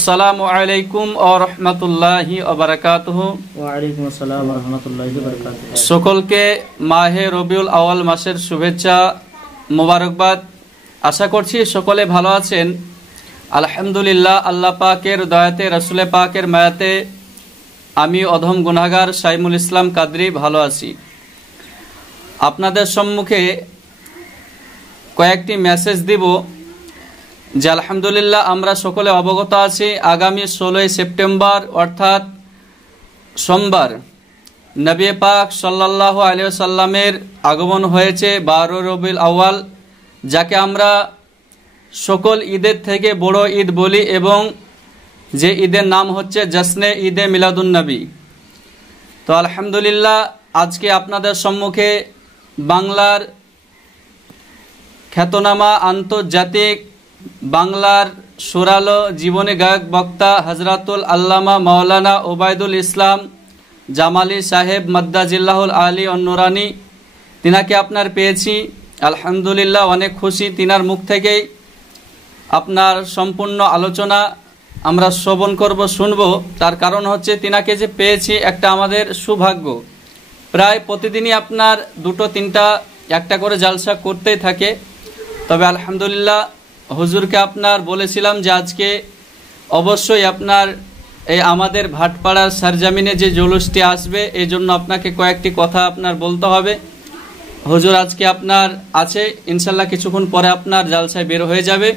আসসালামু আলাইকুম ওয়া রাহমাতুল্লাহি ওয়া বারাকাতুহু। ওয়া আলাইকুম আসসালাম ওয়া রাহমাতুল্লাহি ওয়া বারাকাতুহু। সকলকে মাহে রবিউল আউয়াল মাসের শুভেচ্ছা মোবারকবাদ। আশা করছি সকলে ভালো আছেন। আলহামদুলিল্লাহ, আল্লাহ পাকের দয়াতে, রাসূল পাকের মায়াতে আমি অধম গুনাহগার সাইমুল ইসলাম কাদরি ভালো আছি। আপনাদের সম্মুখে কয়েকটি মেসেজ দিব যে আলহামদুলিল্লাহ আমরা সকলে অবগত আছি আগামী 16 সেপ্টেম্বর অর্থাৎ সোমবার নবী পাক সাল্লাল্লাহু আলাইহি ওয়াসাল্লামের আগমন হয়েছে 12 রবিউল আউয়াল, যাকে আমরা সকল ঈদের থেকে বড় ঈদ বলি এবং যে ঈদের নাম হচ্ছে জশ্নে ঈদে মিলাদুন নবী। তো আলহামদুলিল্লাহ আজকে আপনাদের সম্মুখে বাংলার খ্যাতনামা আন্তর্জাতিক বাংলার সুরালো জীবনী গায়ক বক্তা হযরতুল আল্লামা মাওলানা ওবায়দুল ইসলাম জামালি সাহেব মাদ্দাজিল্লাহুল আলী অন্নুরানি, তিনাকে আপনার পেয়েছি। আলহামদুলিল্লাহ অনেক খুশি। তিনার মুখ থেকেই আপনার সম্পূর্ণ আলোচনা আমরা শ্রবণ করব, শুনব। তার কারণ হচ্ছে তিনাকে যে পেয়েছি একটা আমাদের সৌভাগ্য। প্রায় প্রতিদিনই আপনার 2-3টা একটা করে জালসা করতেই থাকে। তবে আলহামদুলিল্লাহ হুজুরকে আপনার বলেছিলাম যে আজকে অবশ্যই আপনার এই আমাদের ভাটপাড়ার সরজমিনে যে জুলুসটি আসবে এই জন্য আপনাকে কয়েকটি কথা আপনার বলতে হবে। হুজুর আজকে আপনার আছে, ইনশাল্লাহ কিছুক্ষণ পরে আপনার জালসায় বের হয়ে যাবে।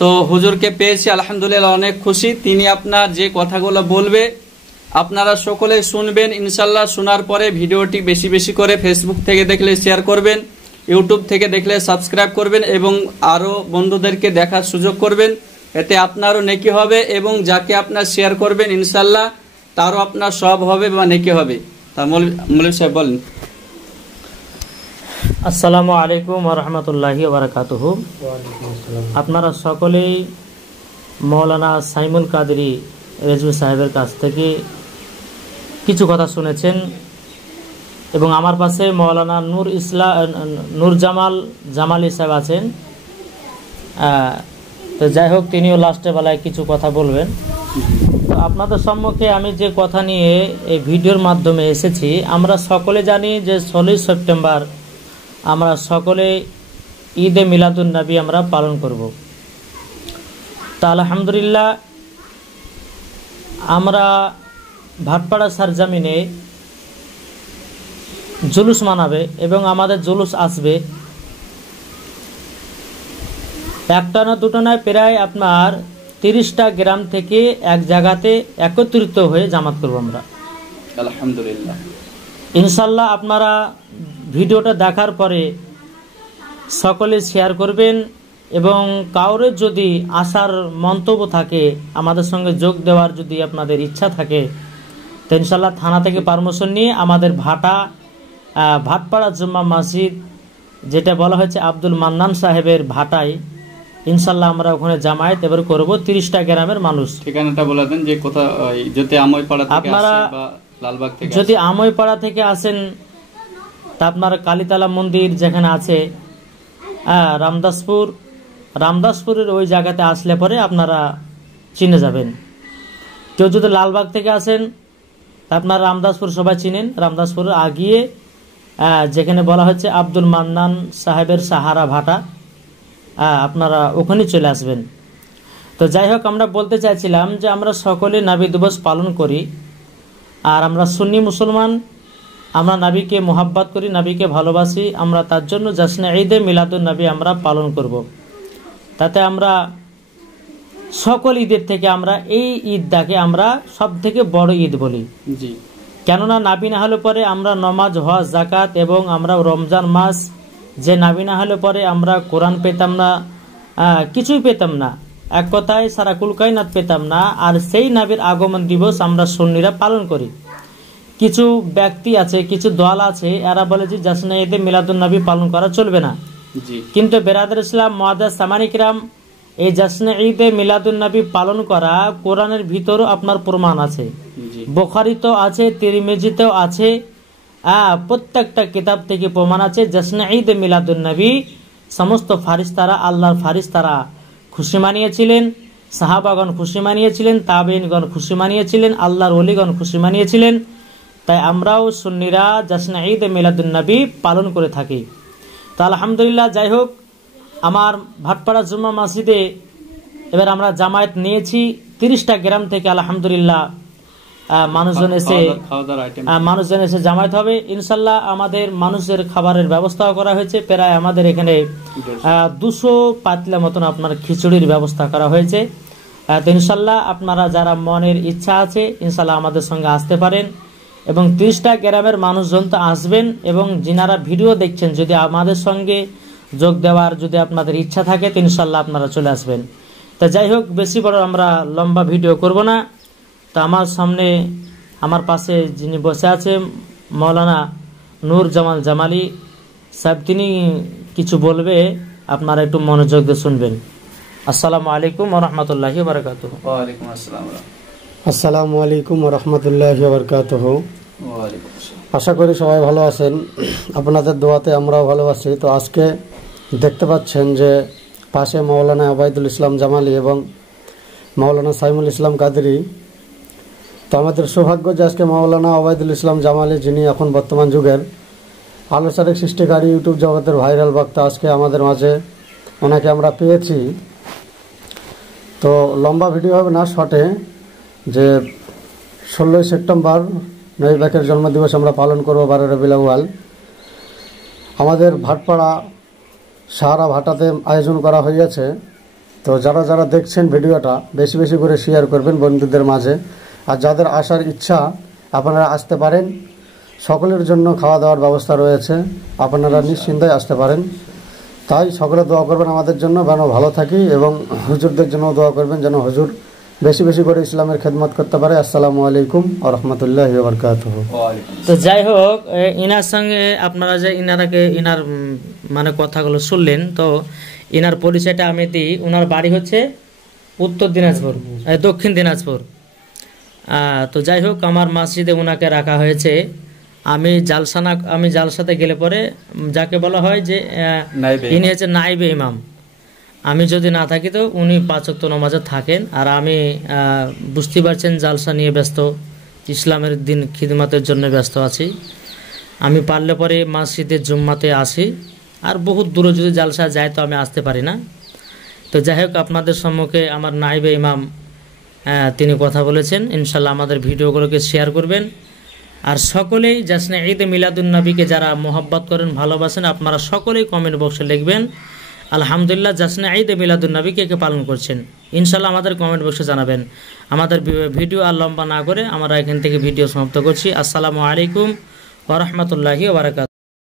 তো হুজুরকে পেয়েছি, আলহামদুলিল্লাহ অনেক খুশি। তিনি আপনার যে কথাগুলো বলবে আপনারা সকলে শুনবেন ইনশাল্লাহ। শোনার পরে ভিডিওটি বেশি বেশি করে ফেসবুক থেকে দেখলে শেয়ার করবেন, ইউটিউব থেকে দেখলে সাবস্ক্রাইব করবেন এবং আরও বন্ধুদেরকে দেখার সুযোগ করবেন। এতে আপনারও নেকি হবে এবং যাকে আপনার শেয়ার করবেন ইনশাল্লাহ তারও আপনার সব হবে বা নেকি হবে। তা মৌলভী সাহেব বলেন। আসসালামু আলাইকুম ওয়া রাহমাতুল্লাহি ওয়া বারাকাতুহু। আপনারা সকলেই মাওলানা সাইমুল কাদরি রেজভী সাহেবের কাছ থেকে কিছু কথা শুনেছেন এবং আমার পাশে মাওলানা নূর জামালি সাহেব আছেন। তো যাই হোক, তিনিও লাস্টে বেলায় কিছু কথা বলবেন। তো আপনাদের সম্মুখে আমি যে কথা নিয়ে এই ভিডিওর মাধ্যমে এসেছি, আমরা সকলে জানি যে 16 সেপ্টেম্বর আমরা সকলে ঈদে মিলাদুন নবী আমরা পালন করব। তা আলহামদুলিল্লাহ আমরা ভাটপাড়া সরজমিনে জুলুস মানাবে এবং আমাদের জুলুস আসবে একটা না দুটো নয়, প্রায় আপনার 30টা গ্রাম থেকে এক জায়গাতে একত্রিত হয়ে জামাত করব আমরা আলহামদুলিল্লাহ ইনশাল্লাহ। আপনারা ভিডিওটা দেখার পরে সকলে শেয়ার করবেন এবং কাউরে যদি আসার মন্তব্য থাকে, আমাদের সঙ্গে যোগ দেওয়ার যদি আপনাদের ইচ্ছা থাকে, তো ইনশাল্লাহ থানা থেকে পারমিশন নিয়ে আমাদের ভাটপাড়া জুম্মা মসজিদ, যেটা বলা হয়েছে আব্দুল মান্নান সাহেবের ভাটায়, ইনশাল্লাহ আমরা ওখানে জামায়াত এবার করব 30টা গ্রামের মানুষ। ঠিকানাটা বলে দেন যে কোথা, যদি আমইপাড়া থেকে আপনারা আসেন বা লালবাগ থেকে যদি আমইপাড়া থেকে আসেন তা আপনার কালীতলা মন্দির যেখানে আছে রামদাসপুরের ওই জায়গাতে আসলে পরে আপনারা চিনে যাবেন। কেউ যদি লালবাগ থেকে আসেন তা আপনারা রামদাসপুর সবাই চিনেন, রামদাসপুর আগিয়ে যেখানে বলা হচ্ছে আব্দুল মান্নান সাহেবের সাহারা ভাটা, আপনারা ওখানে চলে আসবেন। তো যাই হোক, আমরা বলতে চাইছিলাম যে আমরা সকলে নবী দিবস পালন করি আর আমরা সুন্নি মুসলমান, আমরা নবীকে মোহাব্বত করি, নবীকে ভালোবাসি। আমরা তার জন্য জশ্নে ঈদে মিলাদুন নবী আমরা পালন করব। তাতে আমরা সকল ঈদের থেকে আমরা এই ঈদটাকে আমরা সব থেকে বড় ঈদ বলি। জি, কেননা নাবি না হলে পরে আমরা নমাজ, হজ, জাকাত এবং আমরা রমজান মাস যে নাবি না হলে পরে আমরা কোরআন পেতাম না, কিছুই পেতাম না, এক কথায় সারা কুলকায়নাত পেতাম না। আর সেই নাবির আগমন দিবস আমরা সুন্নিরা পালন করি। কিছু ব্যক্তি আছে, কিছু দল আছে, এরা বলে যে জশ্নে ঈদে মিলাদুন নবী পালন করা চলবে না। কিন্তু বেরাদার ইসলাম মুআদ্দাস সামানী কিরাম, এই জশ্নে ঈদে মিলাদুন নবী পালন করা কোরআনের ভিতরও আপনার প্রমাণ আছে, বুখারীতেও আছে, তিরমিজিতেও আছে, প্রত্যেকটা কিতাব থেকে প্রমাণ আছে। জশ্নে ঈদে মিলাদুন নবী সমস্ত ফারিস্তারা, আল্লাহর ফারিস্তারা খুশি মানিয়েছিলেন। সাহাবাগণ খুশি মানিয়েছিলেন, তাবেঈনগণ খুশি মানিয়েছিলেন, আল্লাহর ওলিগণ খুশি মানিয়েছিলেন। তাই আমরাও সুন্নিরা জাশ্নে ঈদ মিলাদুন নবী পালন করে থাকি। তো আলহামদুলিল্লাহ, যাই হোক, আমার ভাটপাড়া জুম্মা মসজিদে এবার আমরা জামায়াত নিয়েছি 30টা গ্রাম থেকে। আলহামদুলিল্লাহ মানুষজন এসে জামায়াত হবে ইনশাল্লাহ। আমাদের মানুষের খাবারের ব্যবস্থাও করা হয়েছে। প্রায় আমাদের এখানে 200 পাতলা মতন আপনার খিচুড়ির ব্যবস্থা করা হয়েছে। তো ইনশাল্লাহ আপনারা যারা মনের ইচ্ছা আছে ইনশাল্লাহ আমাদের সঙ্গে আসতে পারেন, এবং 30টা গ্রামের মানুষজন তো আসবেন, এবং যিনারা ভিডিও দেখছেন যদি আমাদের সঙ্গে যোগ দেওয়ার যদি আপনাদের ইচ্ছা থাকে তো ইনশাল্লাহ আপনারা চলে আসবেন। তা যাই হোক, বেশি বড় আমরা লম্বা ভিডিও করব না। তো আমার সামনে আমার পাশে যিনি বসে আছে মৌলানা নূর জামাল জামালি সাহেব, তিনি কিছু বলবে, আপনারা একটু মনোযোগ দিয়ে শুনবেন। আসসালামু আলাইকুম ওয়া রাহমাতুল্লাহি ওয়া বারাকাতুহু। ওয়া আলাইকুম আসসালাম। আসসালামু আলাইকুম ওয়া রাহমাতুল্লাহি ওয়া বারাকাতুহু। ওয়া আলাইকুম আসসালাম। আশা করি সবাই ভালো আছেন, আপনাদের দোয়াতে আমরাও ভালো আছি। তো আজকে দেখতে পাচ্ছেন যে পাশে মাওলানা ওবায়দুল ইসলাম জামালি এবং মাওলানা সাইমুল ইসলাম কাদরি। তো আমাদের সৌভাগ্য যে আজকে মাওলানা ওবায়দুল ইসলাম জামালি, যিনি এখন বর্তমান যুগের আলোচনার সৃষ্টিকারী, ইউটিউব জগতের ভাইরাল বক্তা, আজকে আমাদের মাঝে ওনাকে আমরা পেয়েছি। তো লম্বা ভিডিও হবে না, শর্টে, যে 16ই সেপ্টেম্বর নবী পাকের জন্মদিবস আমরা পালন করব 12 রবিউল আউয়াল। আমাদের ভাটপাড়া সাহারা ভাটাতে আয়োজন করা হয়েছে। তো যারা যারা দেখছেন ভিডিওটা বেশি বেশি করে শেয়ার করবেন বন্ধুদের মাঝে, আর যাদের আসার ইচ্ছা আপনারা আসতে পারেন। সকলের জন্য খাওয়া দাওয়ার ব্যবস্থা রয়েছে, আপনারা নিশ্চিন্তায় আসতে পারেন। তাই সকলে দোয়া করবেন আমাদের জন্য, যেন ভালো থাকি, এবং হুজুরদের জন্য দোয়া করবেন যেন হুজুর বেশি বেশি করে ইসলামের খেদমত করতে পারে। আসসালামু আলাইকুম ওয়া রাহমাতুল্লাহি ওয়া বারাকাতুহু। তো যাই হোক, ইনার সঙ্গে আপনারা যে ইনার মানে কথাগুলো শুনলেন, তো ইনার পরিচয়টা আমি দিই। ওনার বাড়ি হচ্ছে উত্তর দিনাজপুর, দক্ষিণ দিনাজপুর। তো যাই হোক, আমার মসজিদে ওনাকে রাখা হয়েছে। আমি জালসাতে গেলে পরে যাকে বলা হয় যে ইনি হচ্ছে নাইবে ইমাম। আমি যদি না থাকি তো উনি 5 ওয়াক্ত নামাজে থাকেন। আর আমি বুঝতে পারছেন জালসা নিয়ে ব্যস্ত, ইসলামের দিন খিদমতের জন্য ব্যস্ত আছি। আমি পারলে পরে মসজিদে জুম্মাতে আসি, আর বহুত দূরে যদি জালসা যায় তো আমি আসতে পারি না। তো যাই হোক, আপনাদের সম্মুখে আমার নাইবে ইমাম তিনি কথা বলেছেন। ইনশাল্লাহ আমাদের ভিডিওগুলোকে শেয়ার করবেন। আর সকলেই জাশ্নে ঈদ মিলাদুন নবীকে যারা মোহাব্বত করেন, ভালোবাসেন, আপনারা সকলেই কমেন্ট বক্সে লিখবেন আলহামদুলিল্লাহ জাশ্নে ঈদ মিলাদুন নবী কে পালন করছেন। ইনশাল্লাহ আমাদের কমেন্ট বক্সে জানাবেন। আমাদের ভিডিও আর লম্বা না করে আমরা এখান থেকে ভিডিও সমাপ্ত করছি। আসসালামু আলাইকুম ওয়া রাহমাতুল্লাহি ওয়া বারাকাতুহু।